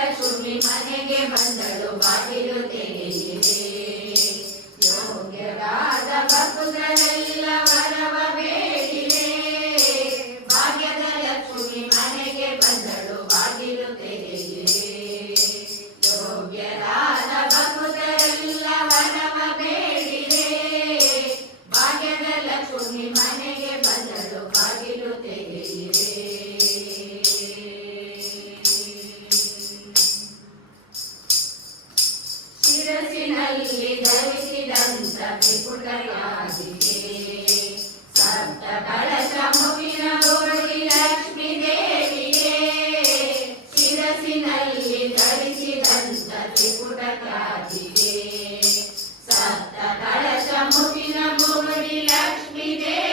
ಲಕ್ಷ್ಮಿ ಮನೆಗೆ ಬಂದಳು ಬಾಗಿಲು ತೆಗೆಯಿದೆ. ಯೋಗ್ಯರಾದ ಭಕ್ತರೆಲ್ಲ ವರವ ಬೇಡಿದೆ. ಭಾಗ್ಯದ ಲಕ್ಷ್ಮಿ ಮನೆಗೆ ಬಂದಳು ಬಾಗಿಲು ತೆಗೆಯಿದೆ. ಯೋಗ್ಯರಾದ ಭಕ್ತರೆಲ್ಲ ವರವ ಬೇಡಿದೆ. ಭಾಗ್ಯದ ಲಕ್ಷ್ಮಿ ಮನೆಗೆ ಬಂದಳು ಬಾಗಿಲು ತೆಗೆಯಿದೆ. ಶಿರಸಿನಲ್ಲಿ ಧರಿಸಿದಂತ ತ್ರಿಪುಟಯಾಗಿದೆ. ಸಪ್ತ ಕಳಶ ಮುಗಿನ ಗೋಡಿ ಲಕ್ಷ್ಮೀ ದೇವಿಗೆ. ಶಿರಸಿನಲ್ಲಿ ಧರಿಸಿದಂತ ತ್ರಿಪುಟಯಾಗಿದೆ. ಸಪ್ತ ಕಳಶ ಮುಗಿನ ಗೋಡಿ ಲಕ್ಷ್ಮೀ ದೇವಿ